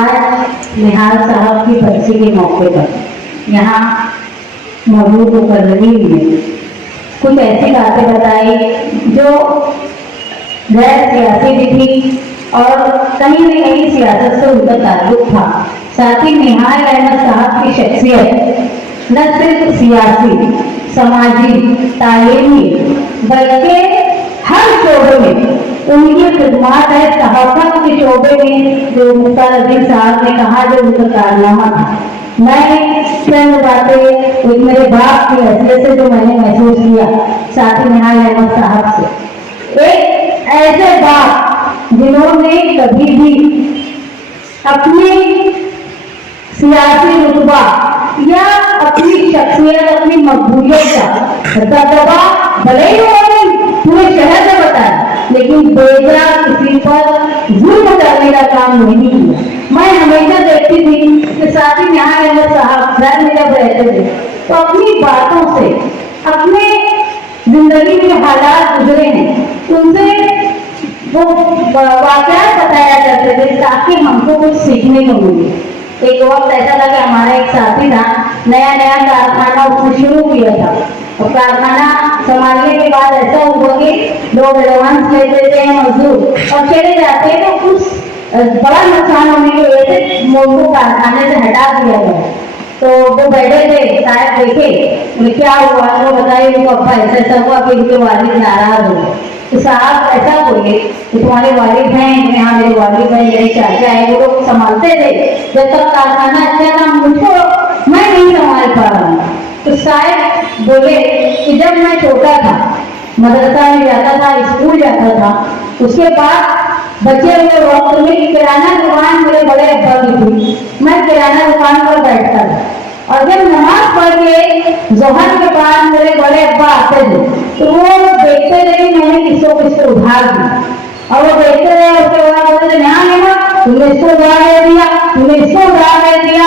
आज निहाल साहब की बरसी के मौके पर यहाँ मौजूद होकर रही में कुछ ऐसी बातें बताई जो गैर सियासी भी थी और कहीं न कहीं सियासत से उनका ताल्लुक था। साथ ही निहाल अहमद साहब की शख्सियत न सिर्फ सियासी, समाजी, तालीमी बल्कि हर शोबे में उनकी खिदमत है। सहाफत के शोबे में जो मुख्तार अजीज साहब ने कहा जो उनका कारनामा था, मैं चंद बातें एक मेरे बाप की हैसियत से जो मैंने महसूस किया साथी निहाल अहमद साहब से, एक ऐसे बाप जिन्होंने कभी भी अपनी सियासी रुतबा या अपनी शख्सियत, अपनी मकबूलियत का दबदबा भले ही उन्होंने पूरे शहर में बताया लेकिन बेजा किसी पर जुल्म करने का काम नहीं किया। मैं हमेशा देखती थी कि साथी निहाल अहमद साहब घर में जब रहते थे तो अपनी बातों से, अपने जिंदगी के हालात गुजरे हैं उनसे वो वाकयात बताया करते थे ताकि हमको कुछ सीखने को मिले। एक वक्त ऐसा था कि हमारा एक साथी था, नया नया कारखाना उसने शुरू किया था और कारखाना संभालने के बाद ऐसा हुआ कि लोग एडवांस लेते थे मजदूर और चले जाते तो कुछ बड़ा नुकसान होने की वजह से उनको कारखाने से हटा दिया गया। तो वो बैठे थे, साहब देखे क्या हुआ तो बताइए उनको अब्बा ऐसा हुआ कि उनके वालिद नाराज हो गए। तो साहब ऐसा बोले कि तुम्हारे वालिद हैं? यहाँ मेरे वालिद हैं, मेरे चाचा है, वो लोग संभालते थे जब तक कारखाना अच्छा था, मुझको मैं नहीं संभाल पा रहा हूँ। तो साहब बोले कि जब मैं छोटा था, मदरसा में जाता था, स्कूल जाता था, उसके बाद बचे हुए वक्त में किराना दुकान मेरे बड़े अब्बा की थी, मैं किराना दुकान पर बैठता था और जब नमाज पढ़ के जोहर के बाद मेरे बड़े अब्बा आते थे तो वो देखते थे कि मैंने किसको उधार दी और वो देखते रहे। उसके बाद बोलते थे ना तुमने इसको उधार दे दिया, तुमने इसको उधार दे दिया,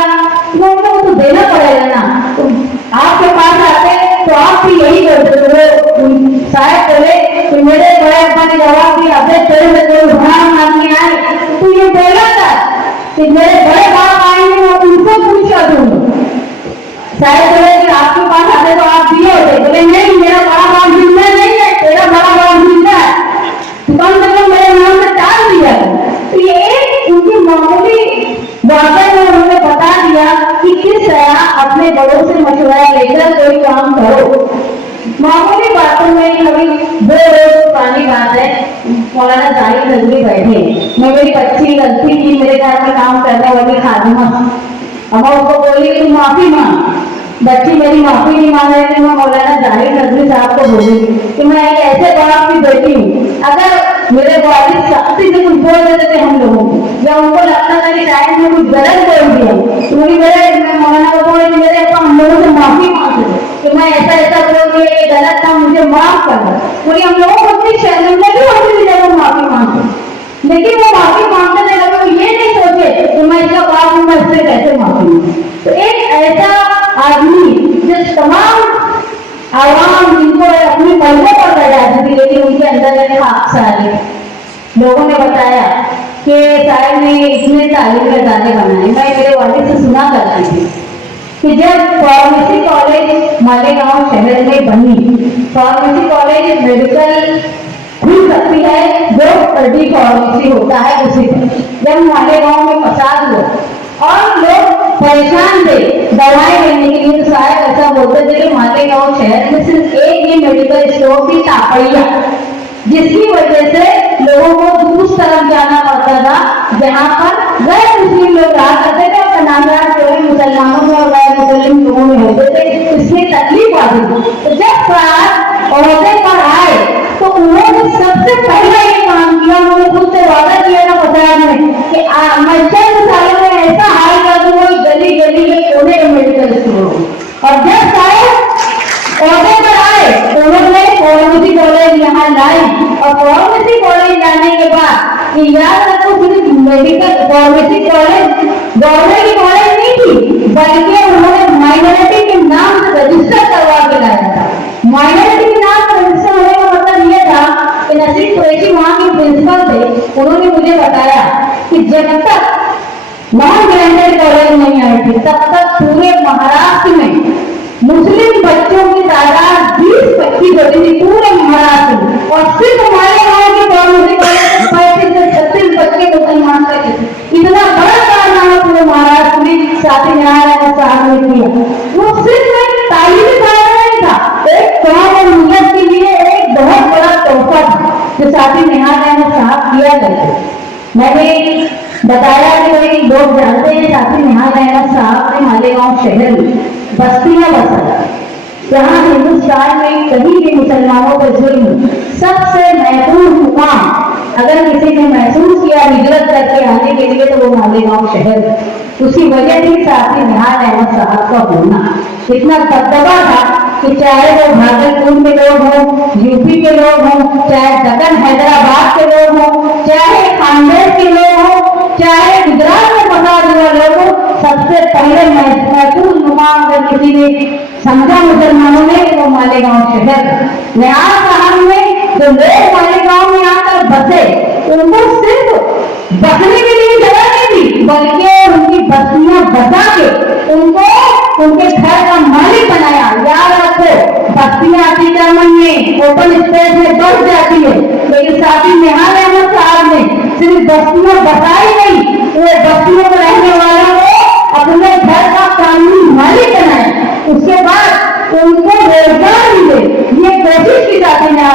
तो देना पड़ेगा ना। तो आपके पास आते तो आप भी यही करते थे। शायद बोले तो मेरे बड़े अब्बा ने जवाब दिया, अबे तेरे से कोई उधार मांगने आए तो ये बोला था कि मेरे बड़े बाप आएंगे मैं उनको पूछा दूंगा। शायद बोले कि आपके पास आते तो आप दिए होते, बोले नहीं मेरा बड़ा बाप जिंदा नहीं है, तेरा बड़ा बाप जिंदा है, कम से कम मेरे नाम से टाल दिया। तो ये एक उनकी मामूली वाकई में उन्होंने बता दिया कि किस तरह अपने बड़ों से मशवरा लेकर कोई काम करो। मामूली बातों में कभी 2 रोज पुरानी बात है, मौलाना जाहिद नजरी बैठे, मैं मेरी बच्ची गलती की, मेरे घर में काम करने वाली खादिमा, अब उसको बोली तू माफी मांग। बच्ची मेरी माफी नहीं मांग रही थी। मैं मौलाना जाहिद नजरी साहब को बोली कि मैं एक ऐसे बाप की बेटी हूँ, अगर मेरे वालिद सख्ती से कुछ बोल देते थे हम लोगों को या उनको लगता था कि शायद मैं कुछ गलत बोल दिया तो मैं मौलाना को बोले मेरे हम लोगों से माफी मांगते थे कि मैं ऐसा बोल दिया, ये गलत था, मुझे माफ कर दो। बोली हम लोगों को अपनी शर्मिंदगी होती थी जब माफी मांगते, लेकिन वो माफी मांगते थे वो ये नहीं सोचे कि मैं इसका बाप हूँ, मैं इससे कैसे माफी मांगू। तो एक ऐसा आदमी जो तमाम आवाम जिनको अपनी पलकों पर बैठाती थी लेकिन उनके अंदर एक खाक सारी लोगों ने बताया कि साहब ने इतने तालीम के दाने बनाए। मैं मेरे वालिद से सुना करती थी कि जब फार्मेसी कॉलेज मालेगांव शहर में बनी, फार्मेसी कॉलेज मेडिकल खुल सकती है जो स्टडी फार्मेसी होता है उसी पर, जब मालेगांव में फसाद हुआ और लोग परेशान थे दवाएं लेने के लिए तो साहब ऐसा बोलते थे कि मालेगांव शहर में सिर्फ एक ही मेडिकल स्टोर थी, तापड़िया, जिसकी वजह से लोगों को दूसरी तरफ जाना पड़ता था जहाँ पर गैर मुस्लिम लोग रहा करते थे और तनाजात जो है मुसलमानों में और गैर मुस्लिम लोगों में होते थे, इसलिए तकलीफ आती थी। तो जब औरतें पर आए तो उन्होंने सबसे पहले ये काम किया, उन्होंने खुद से वादा किया था पचास में कि मैं चंद सालों में ऐसा हाल कर दूंगा गली गली में कोने में मेडिकल स्टोर हो। और जब साहब औरतें पर आए तो उन्होंने फार्मेसी कॉलेज यहाँ लाई और फार्मेसी कॉलेज लाने के बाद याद रखो सिर्फ मेडिकल फार्मेसी कॉलेज गवर्नमेंट की कॉलेज नहीं थी बल्कि उन्होंने माइनॉरिटी के नाम से रजिस्टर करवा के लाया था। माइनॉरिटी के नाम से रजिस्टर होने का मतलब यह था कि नसीब कुरैशी वहां के प्रिंसिपल थे, उन्होंने मुझे बताया कि जब तक 9 कॉलेज नहीं आई थी, तब तक पूरे महाराष्ट्र में मुस्लिम बच्चों की तादाद 20-25 होती थी पूरे महाराष्ट्र में, और सिर्फ हमारे गांव के कॉलेज में 35 से 36 बच्चे मुसलमान रहते थे। इतना बड़ा कारनामा पूरे महाराष्ट्र में साथी न्यायालय साहब ने किया। वो सिर्फ एक तालीमी कारनामा नहीं था, एक कौम और मिल्लत के लिए एक बहुत बड़ा तोहफा था जो साथी न्यायालय साहब किया करते। मैंने बताया कि भाई लोग जानते हैं साथी न्यायालय साहब ने मालेगांव शहर में बस्तियां बसाया, जहाँ हिंदुस्तान में कहीं भी मुसलमानों पर जुल्म सबसे महफूज मुकाम अगर किसी ने महसूस किया हिजरत करके आने के लिए तो वो मालेगांव शहर। उसी वजह से साथी निहाल अहमद साहब का होना इतना दबदबा था कि चाहे वो भागलपुर के लोग हों, यूपी के लोग हों, चाहे दक्कन हैदराबाद के लोग हों, चाहे खानदेश के लोग हों, चाहे गुजरात में बसा हुआ लोग हों, सबसे पहले महसूस मुकाम अगर किसी ने समझा मुसलमानों ने वो मालेगांव शहर। निहाल साहब ने जो लोग मालेगांव में आकर बसे उनको सिर्फ बसने के लिए जगह नहीं दी, बल्कि उनकी बस्तियां बसा के उनको उनके घर का मालिक बनाया। याद रखो, बस्तियां अतिक्रमण में ओपन स्पेस में बस जाती है, लेकिन साथी निहाल अहमद साहब ने सिर्फ बस्तियां बसाई नहीं, वो बस्तियों में रहने वालों को अपने घर का कानूनी मालिक बनाया। उसके बाद उनको रोजगार मिले ये कोशिश की जाती है।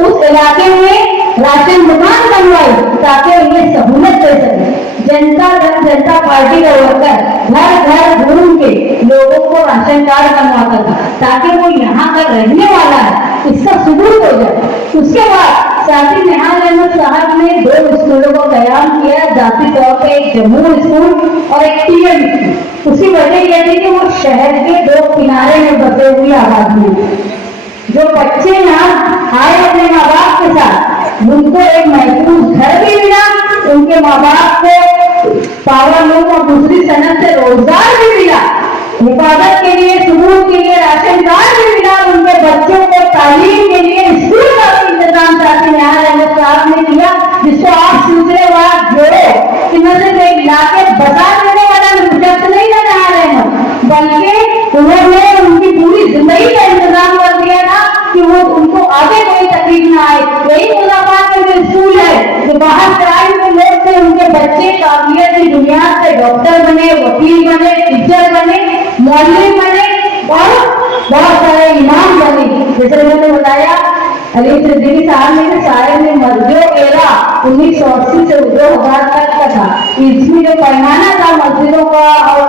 उस इलाके में राशन दुकान बनवाई ताकि उन्हें सहूलत दे सके। जनता पार्टी का वर्कर घर घर घूम के लोगों को राशन कार्ड बनवाता था ताकि वो यहाँ का रहने वाला है इसका सबूत हो जाए। उसके बाद साथी निहाल अहमद साहब ने 2 स्कूलों का कयाम किया, जाती तौर पर एक जमूर स्कूल और एक टीएम स्कूल। उसकी वजह यह थी कि वो शहर के 2 किनारे में बसे हुई आबादी जो बच्चे यहाँ आए अपने माँ बाप के साथ उनको एक महफूज घर भी मिला, उनके माँ बाप को पावर लूम और दूसरी सनत से रोजगार भी मिला, हिफाजत के लिए सबूत के लिए राशन कार्ड भी मिला, उनके बच्चों को तालीम के लिए स्कूल का इंतजाम साथी निहाल अहमद साहब ने किया, जिसको आप दूसरे बात जोड़ो कि न सिर्फ एक इलाके बसा देने वाला मुजफ्फर नहीं था निहाल अहमद, बल्कि उन्होंने उनकी पूरी जिंदगी का इंतजाम कर दिया था कि वो उनको आगे कोई तकलीफ ना आए। यही मुलाकात में जो स्कूल है जो बाहर से आए हुए लोग थे उनके बच्चे काबिलियत की बुनियाद से डॉक्टर बने, वकील बने, टीचर बने, मौलवी बने और बहुत सारे इमाम बने। जैसे मैंने बताया अली सिद्दीकी साहब ने शायद में मस्जिदों एरा 1980 से 2000 तक का था। इसमें जो पैमाना था मस्जिदों का और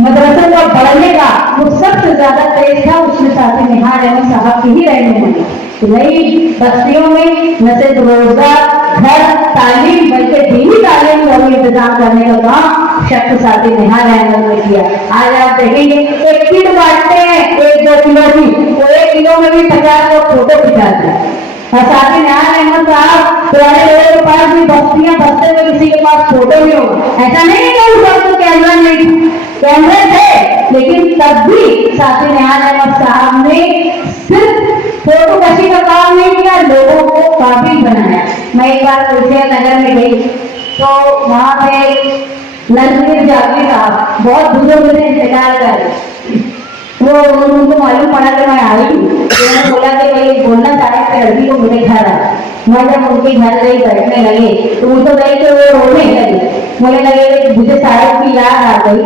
मदरसों का बढ़ने का वो सबसे ज्यादा तेज था, उसमें साथी निहाल अहमद साहब की ही रहने वाली। नई बस्तियों में न सिर्फ रोजगार, घर, तालीम बल्कि दीनी तालीम का भी इंतजाम करने का काम शख्स साथी निहाल अहमद ने किया। आज आप देखेंगे एक किट बांटते हैं 1-2 किलो की, वो 1 किलो में भी 50 लोग फोटो खिंचाते हैं। और साथी निहाल अहमद साहब पुराने लोगों के पास भी बस्तियां बसते हुए किसी के पास फोटो नहीं होगा। ऐसा नहीं कि उस वक्त तो कैमरा नहीं, कैमरे थे, लेकिन तब भी साथी निहाल अहमद साहब ने सिर्फ फोटो कशी का काम नहीं किया, लोगों को काबिल बनाया। मैं एक बार तुलसिया नगर में गई तो वहां पे नजमीर जाफरी साहब बहुत बुजुर्ग से इंतजार कर रहे, वो उनको मालूम पड़ा कि मैं आई, उन्होंने बोला कि भाई बोलना चाहे कि लड़की को मेरे घर आ। मैं जब उनके घर गई बैठने लगे तो उनको देख के वो रोने लगे, बोलने लगे मुझे साहब की याद आ गई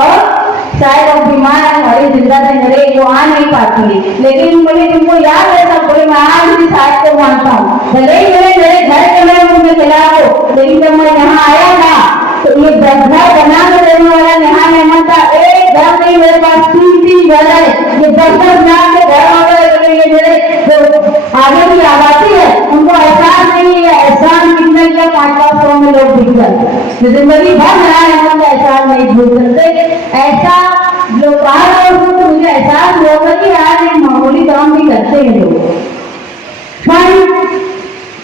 और शायद वो बीमार है, हमारी जिंदा से मरे, वो आ नहीं पाती है, लेकिन बोले तुमको याद है सब, बोले मैं आज भी साहब को मानता हूँ, भले ही मेरे घर के मैं उनमें चला हो, लेकिन जब मैं यहाँ आया था तो ये घर बना के देने वाला निहाल अहमद का एक घर नहीं, मेरे पास 3 घर है, ये 10 लाख के घर वगैरह ये मेरे जो आगे की आबादी है उनको एहसास नहीं है। एहसान कितने का 500 में लोग दिख जाते, जिंदगी भर निहाल अहमद का एहसान नहीं भूल सकते। ऐसा जो बाहर लोग तो मुझे एहसास होगा कि आज एक मामूली काम भी करते हैं लोग,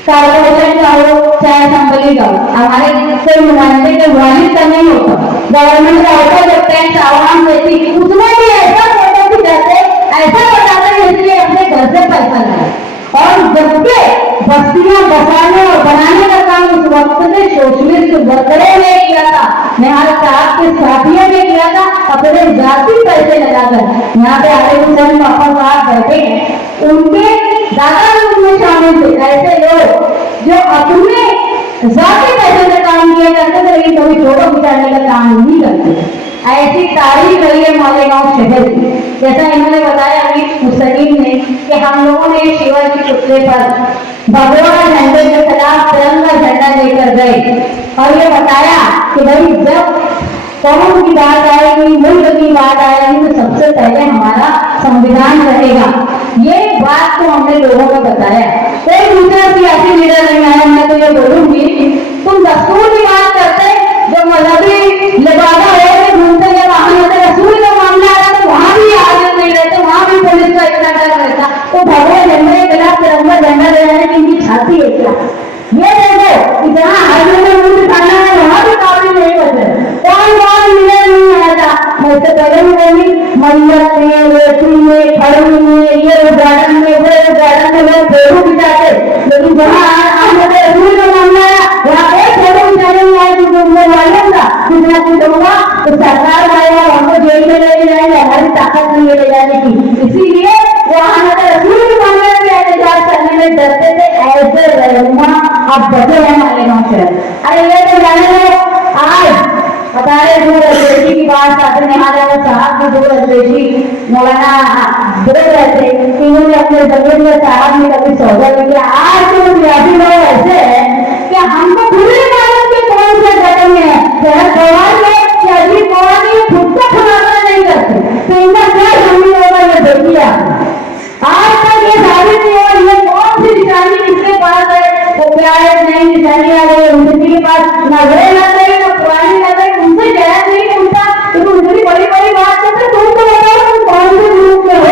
कॉर्पोरेशन का हो चाहे असेंबली का हो, हमारे कोई नुमाइंदे के वालिद का नहीं होता, गवर्नमेंट का होता जो टैक्स आवाम देती, उसमें भी ऐसा फोटो खिंचाते, ऐसा बताते जैसे अपने घर से पैसा लाए। और जबकि बस्तियां बसाने और बनाने का काम उस वक्त में सोशलिस्ट वर्करों ने किया था, निहाल साहब के साथियों ने किया था, अपने जाति पैसे लगाकर। यहाँ पे आगे हुसैन पापा साहब बैठे हैं, उनके दादा भी उनमें शामिल थे। ऐसे लोग जो अपने जाति पैसे से काम किया करते थे, लेकिन कभी फोटो खिंचाने का काम नहीं करते। ऐसी तारीफ रही है मालेगांव शहर की। जैसा इन्होंने बताया अभी मुस्तकीम ने कि हम लोगों ने शिवाजी पुतले पर भगवा झंडे के खिलाफ तिरंगा झंडा लेकर गए और ये बताया कि भाई जब कौम की बात आएगी, मुल्क की बात आएगी, तो सबसे पहले हमारा संविधान रहेगा। ये बात तो हमने लोगों को बताया। कोई दूसरा सियासी लीडर नहीं आया। मैं तो ये बोलूंगी, तुम दस्तूर की बात करते, जो मजहबी लिबादा है घूमते जब अहमद रसूल का मामला आया तो वहां भी हाजिर नहीं रहते, वहां भी पुलिस का इतना डर रहता। तो भगवा झंडे के खिलाफ तिरंगा झंडा ले जाने की इनकी छाती है क्या? ये देखो जहाँ हाईवे में मुझे दिखाना है वहां भी काबिल नहीं बचे। कौन लीडर नहीं आया था? मैं इससे पहले भी बोली, मैयत में, रेती में, खड़ी में, ये गार्डन में, वो गार्डन में लोग फोटो खिंचाते, लेकिन जहाँ अहमद रसूल का मामला आया वहाँ कोई फोटो खिंचाने नहीं आया। मालूम था कितना कुछ होगा तो सरकार आएगा, हमको जेल में ले जाएंगे, हमारी ताकत नहीं ले जाने की। इसीलिए वहां रसूल के मामले में एहतजाज करने में डरते थे। ऐसे रहनुमा अब बचे हैं मालेगांव शहर। अरे ये तो जाने लो, आज बता रहे दूर अजमेरी की बात आते निहाल साहब की दूर अजमेरी मौलाना बोल रहे थे कि इन्होंने अपने जमीन में साहब ने कभी सौदा नहीं किया। आज तो सियासी लोग ऐसे है कि हमको पूरे मालूम के कौन से जगह में है, शहर पवार में कि अजीत पवार ने खुद का खुलासा नहीं करते, तो इनका क्या जमीन होगा ये देखिए आप। आज तक ये साबित नहीं हुआ ये कौन सी निशानी किसके पास है। वो क्या है नई निशानी आ गई उनके के पास, ना नए लग गई ना पुरानी लग गई, उनसे जायज नहीं उनका। तो उनकी बड़ी बड़ी बात करते, तुमको बताओ तुम कौन से ग्रुप में हो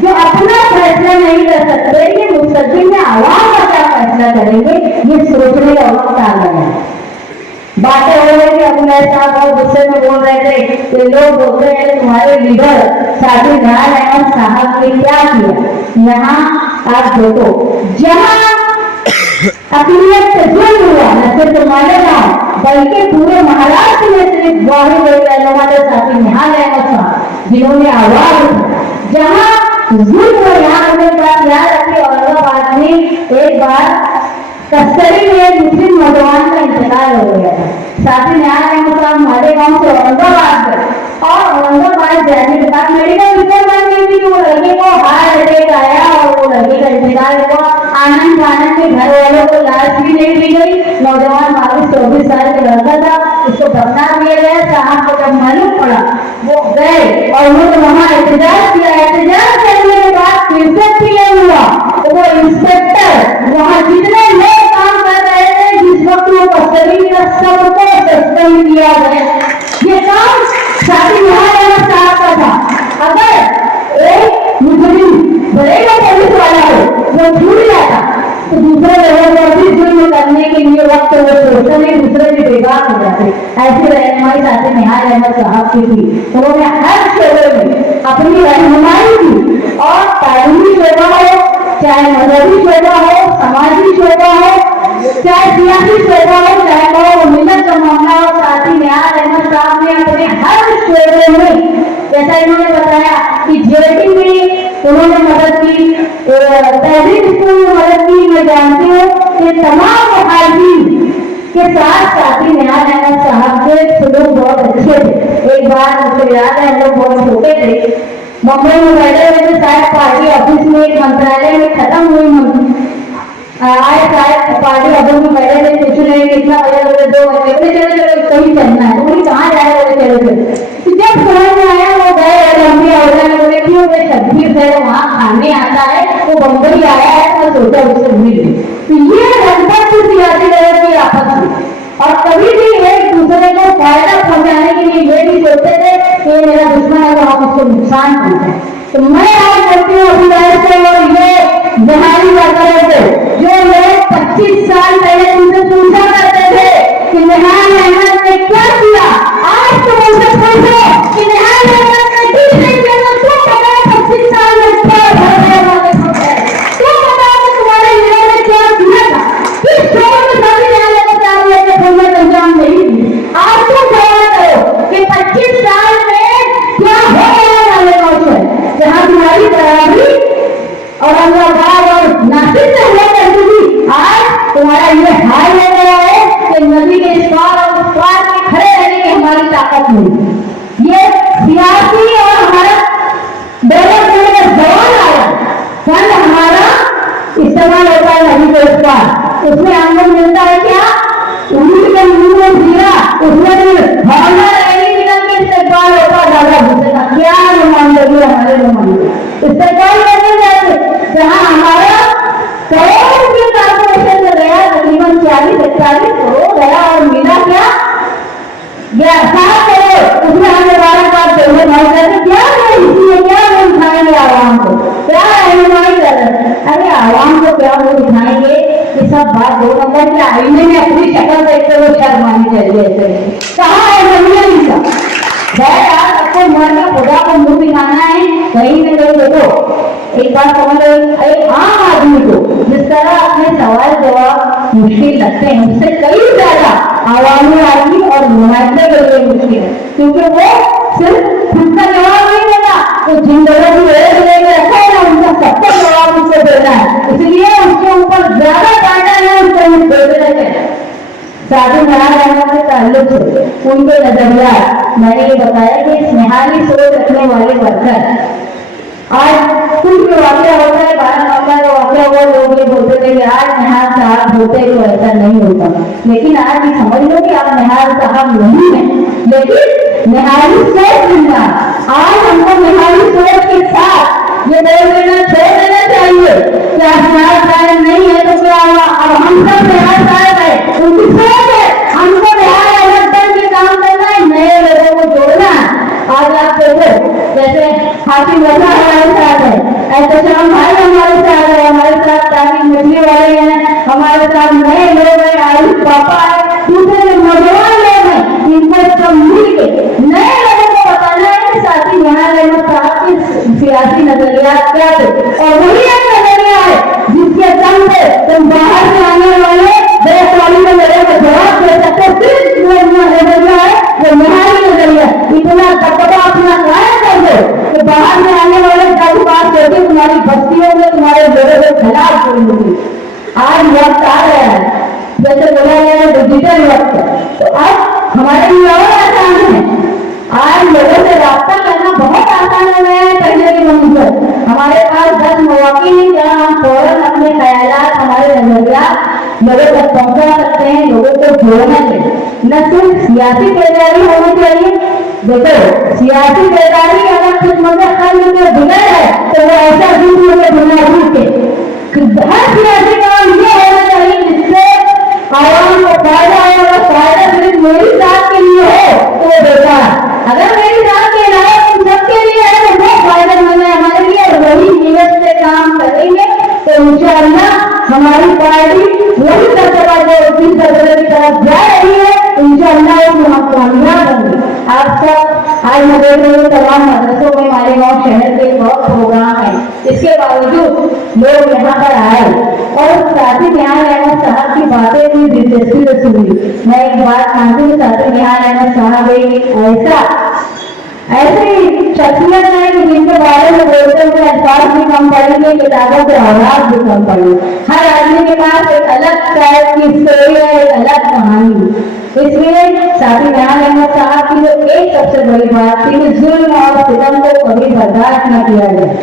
जो अपना फैसला नहीं कर सकते। ये मुस्तकिल में आवाम का क्या फैसला करेंगे, ये सोचने का वक्त आ गया है। बातें हो रही थी, अबू नैर साहब बहुत गुस्से में बोल रहे थे कि लोग बोलते हैं तुम्हारे लीडर साथी निहाल अहमद साहब ने क्या किया। यहाँ आप देखो, जहाँ अकलियत से जुल्म हुआ न सिर्फ मालेगांव बल्कि पूरे महाराष्ट्र में सिर्फ वाहिद साथी निहाल अहमद साहब जिन्होंने आवाज उठाई। जहाँ जुल्म हुआ, यहाँ हमें बात याद रखी, औरंगाबाद में एक बार कस्तरी में एक मुस्लिम नौजवान का इंतकाल हो गया था। साथी निहाल अहमद साहब मालेगांव से औरंगाबाद गए और औरंगाबाद जाने के बाद मेडिकल रिपोर्ट बन गई थी कि वो लड़के को हार्ट अटैक आया और वो लड़के का इंतकाल हुआ। आनंद आनंद के घर वालों को लाश भी नहीं दी गई। नौजवान 22-24 साल का लड़का था, उसको दफना दिया गया। साहब को जब मालूम पड़ा वो गए और उन्होंने वहां एहतजाज किया। एहतजाज करने के बाद फिर से क्लियर हुआ तो वो इंस्पेक्टर वहां जितने लोग काम कर रहे थे जिस वक्त वो कस्टडी में सबको सस्पेंड किया गया। ये काम साथी निहाल अहमद साहब का था। अगर एक मुजरिम बड़ेगा पुलिस वाला हो वो छूट जाता तो दूसरे लोगों को भी जुर्म करने के लिए वक्त वो सोचते नहीं, दूसरे भी बेकार हो जाते। ऐसी रहनुमाई साथी निहाल अहमद साहब की थी। उन्होंने हर शोबे में अपनी रहनुमाई की और तालीमी शोबा हो, चाहे मजहबी शोबा हो, समाजी शोबा हो, चाहे सियासी शोबा हो, चाहे वो मिलत का मामला हो, साथी निहाल अहमद साहब ने अपने हर शोबे में, जैसा इन्होंने बताया कि जेटी में उन्होंने मदद की, तहजीब स्कूल में मदद की। मैं जानती हूँ कि तमाम मुहाजिरीन के साथ साथी निहाल अहमद साहब के सलूक बहुत अच्छे थे। एक बार मुझे याद है, हम लोग बहुत छोटे थे, मुंबई में बैठे हुए थे, शायद पार्टी ऑफिस में एक मंत्रालय में खत्म हुई आए, शायद पार्टी ऑफिस में बैठे थे, कुछ नहीं कितना बजे बोले 2 बजे बोले चलो चलो कहीं चलना है। बोले कहाँ जाए, बोले चलो चलो। जब समझ में आया वो गए लंबी ऑर्डर में, बोले क्यों वे 26 है वहाँ खाने आता है, वो बम्बई आया है तो सोचा उससे मिल। तो ये रंगत सियासी दलों की आपस में, और कभी भी एक दूसरे को फायदा पहुंचाने के लिए ये भी सोचते थे कि मेरा दुश्मन है तो हम उसको नुकसान पहुंचाए। तो मैं आज बोलती हूँ अभिलाष से और ये जहारी वर्करों को, जो लोग 25 साल पहले तुमसे पूछा करते थे कि निहाल अहमद ने क्या किया, आज तुम उनसे पूछो कि निहाल अहमद ने कुछ नहीं किया। तुम बताओ 25 साल में क्या भरने वाले तुम तुम्हारा ये हाल हो गया है कि नदी के इस पार और उस पार में खड़े रहने की हमारी ताकत नहीं। ये सियासी और हमारा डेवलपमेंट का सवाल आया, फंड हमारा इस्तेमाल होता है नदी के उस पार, उसमें आमदन मिलता है क्या? उन्हीं के मुंह में जीरा, उसमें भी भावना रहेगी बिना के इस्तेमाल होता ज्यादा घुसे का क्या नुमाइंदगी हमारे नुमाइंदगी इस्तेमाल करने जाते जहाँ हमारा करोड़ के कारपोरेशन में गया तकरीबन 40-41 करोड़ गया और मिला क्या? 7 करोड़, उसमें हमें 12 बार पहले भाव करते क्या है, इसलिए क्या वो दिखाएंगे आवाम को, क्या रहनुमाई कर रहे? अरे आवाम को क्या वो दिखाएंगे? ये सब बात 2 नंबर के आईने में अपनी शक्ल देखते हुए शर्मानी चाहिए। ऐसे कहाँ है नदिया इनका यार, सबको मर के खुदा को मुंह दिखाना है कहीं न कहीं। देखो एक बात समझ एक आम आदमी को जिस तरह अपने सवाल जवाब मुश्किल लगते हैं, उससे कई ज्यादा आवामी आदमी और नुमाइंदे के लिए मुश्किल है, क्योंकि वो सिर्फ खुद का जवाब नहीं देगा, तो जिन लोगों की लेके रखा है ना उनका सबका जवाब उसको देना है, इसलिए उसके ऊपर ज्यादा काटा है, उसको देते रहते हैं। साधु महाराज रहना के ताल्लुक से उनके नजरिया मैंने ये बताया कि स्नेहाली सोच रखने वाले वर्कर आज कुछ भी वाक्य होता है, 12 नवंबर का वाक्य हुआ, लोग ये बोलते थे कि आज निहाल साहब होते तो ऐसा नहीं होता, लेकिन आज ये समझ लो कि आप निहाल साहब नहीं है, लेकिन निहाली सोच जिंदा। आज हमको निहाली सोच के साथ ये बोल देना छोड़ देना चाहिए कि आज निहाल साहब नहीं है तो क्या हुआ, अब हम सब निहाल साहब है, उनकी सोच है, हमको निहाल अलग के काम करना है, नए लोगों को जोड़ना है। आज आप देखो जैसे हाथी वजह हमारे साथ है, ऐसे श्याम भाई हमारे साथ है, हमारे साथ ताकि मछली वाले हैं, हमारे साथ नए लोग हैं, आयुष पापा है, दूसरे नौजवान लोग हैं, इनको सब मिल के नए लोगों को बताना है कि साथी यहाँ रहना साहब की सियासी नजरियात क्या थे, और वही एक नजरिया है जिसके दम पे तुम बाहर से आने वाले बेसवाली में मेरे को जवाब दे सकते, सिर्फ नजरिया है वो निहारी नजरिया। इतना दबदबा अपना कायम कर दो कि बाहर में आने वाले जब बात करके तुम्हारी बस्तियों में तुम्हारे लोगों के खिलाफ बोलेंगे। आज वक्त आ गया है, जैसे बोला गया है डिजिटल वक्त, तो अब हमारे लिए और आसान है, आज लोगों से रास्ता करना बहुत आसान हो गया है। पहले की मंजिल हमारे पास 10 मौके हैं जहाँ हम फौरन अपने ख्यालात हमारे नजरिया लोगों तक पहुंचा सकते हैं, लोगों को जोड़ना चाहिए, न सिर्फ सियासी बेदारी होनी चाहिए। देखो सियासी बेदारी अगर खिदमत खल्क में बिगड़ है तो वो ऐसा दूर में बिना के हर सियासी काम ये होना चाहिए जिससे आवाम को फायदा हो, अगर फायदा सिर्फ मेरी जात के लिए हो तो वो बेकार, अगर मेरी जात के अलावा तुम सबके लिए है तो वो फायदेमंद है हमारे लिए, और वही नियत से काम करेंगे तो इंशाअल्लाह हमारी पार्टी वही दबदबा जो जिस दबदबे की तरफ जा रही है इंशाअल्लाह उसमें हम कामयाब होंगे। आप सब आज मैं देख रही हूँ तमाम मदरसों में मालेगांव शहर के बहुत प्रोग्राम है, इसके बावजूद लोग यहाँ पर आए और साथी यहाँ रहमत साहब की बातें भी दिलचस्पी से सुनी। मैं एक बात मानती हूँ, साथी यहाँ रहमत साहब एक ऐसी शख्सियत है कि जिनके बारे में बोलते हुए अल्फाज भी कम पड़ेंगे, किताबों के आवाज भी कम पड़ेंगे। हर आदमी के पास एक अलग टाइप की स्टोरी है, एक अलग कहानी। इसलिए साथी जहां अहमद साहब की जो एक सबसे बड़ी बात थी कि जुल्म और सितम को कभी बर्दाश्त न किया जाए,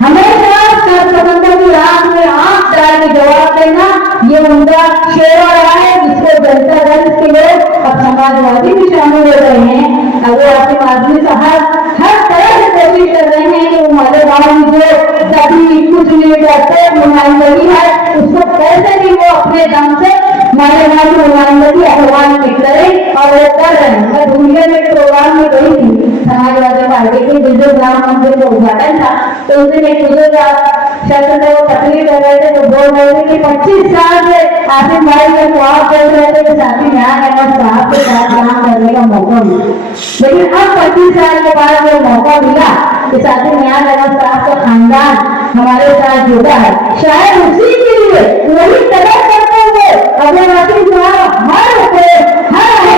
हमेशा सरपसंदों की आंख में आंख डाल के जवाब देना, ये उनका शेरा रहा है जिसको जनता दल के लोग अब समाजवादी भी शामिल हो रहे हैं। अब वो आसिम आदमी साहब हर तरह से कोशिश कर रहे हैं कि हमारे गाँव में जो सभी कुछ नहीं करते नुमाइंदगी है उसको कैसे भी वो अपने दम से हमारे गाँव की नुमाइंदगी अखबार में करें, और वो कर रहे हैं। मैं दुनिया में प्रोग्राम में गई थी समाजवादी पार्टी के जिस दिन राम मंदिर का उद्घाटन था, तो उस दिन एक बुजुर्ग शख्स थे, वो तकलीफ कर रहे थे, तो बोल रहे थे कि 25 साल से आसिम भाई के ख्वाब देख रहे थे कि साथी यहाँ अहमद साहब के साथ काम करने का मौका मिला, लेकिन अब 25 साल के बाद जो मौका मिला कि साथी यहाँ अहमद साहब का खानदान हमारे साथ जुड़ा है, शायद उसी के लिए वही तरह करते हुए अगर आसिम साहब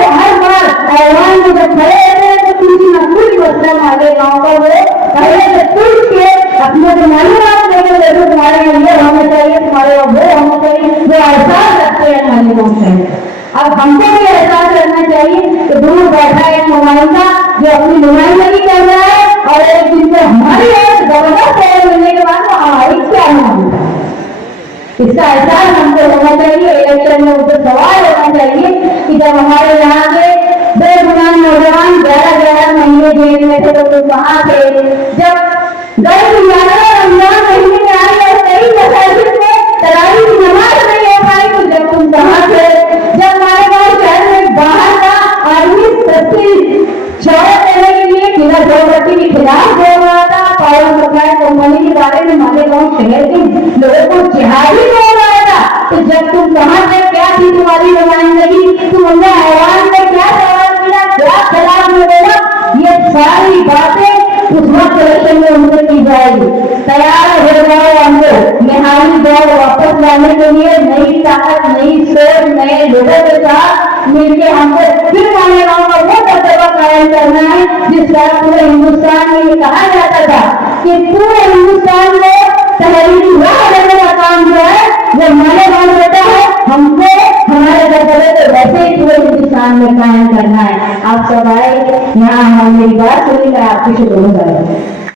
हर बार ऐवान में जब खड़े रहते हैं तो कुछ न कुछ मसला हमारे गाँव का वो पहले से पूछ के अपने मालूमात लेकर तुम्हारे लिए होना चाहिए, तुम्हारे वो होना चाहिए, वो एहसास दूर बैठा एक नुमाइंदा जो अपनी नुमाइंदगी कर रहा है और एक दिन से हमारी ओर जबरदस्त खबर मिलने के बाद वो हमारी क्या नुमाइंदा। इसका एहसास हमको होना चाहिए। इलेक्शन में उनसे सवाल होना चाहिए कि जब हमारे यहाँ के बेगुनाह नौजवान 11-11 महीने जेल में थे तो तुम कहाँ थे? जब गए रमजान महीने में आई और कई मसाजिद में तरावी की नमाज नहीं हो पाई तो जब तुम कहाँ थे? जब हमारे गाँव शहर में बाहर का आदमी सस्ती शौहरत देने के लिए किला झोपड़ी के खिलाफ बोल रहा था, पावर सप्लाई कंपनी के बारे में हमारे गाँव शहर के लोगों को जिहादी बोल रहा था, तो जब तुम कहाँ थे? क्या थी तुम्हारी नुमाइंदगी? तुम उनके ऐवान में क्या सवाल मिला, क्या खिलाफ में बोला? ये सारी बातें उस वक्त इलेक्शन में उनसे की जाएगी। तैयार हो जाओ हमको निहाली दौड़ वापस लाने के लिए, नई ताकत, नई सोच, नए लोगों के साथ मिलकर हमको फिर माने गाँव का वो दबदबा कायम करना है जिस तरह पूरे हिंदुस्तान में ये कहा जाता था कि पूरे हिंदुस्तान में तहरीरी राह देने का काम जो है वो माने गाँव होता है। हमको हमारे दबदबे को वैसे ही पूरे हिंदुस्तान में कायम करना है। आप सब आए यहाँ, हमारी बात सुनी, मैं आपकी शुक्रिया।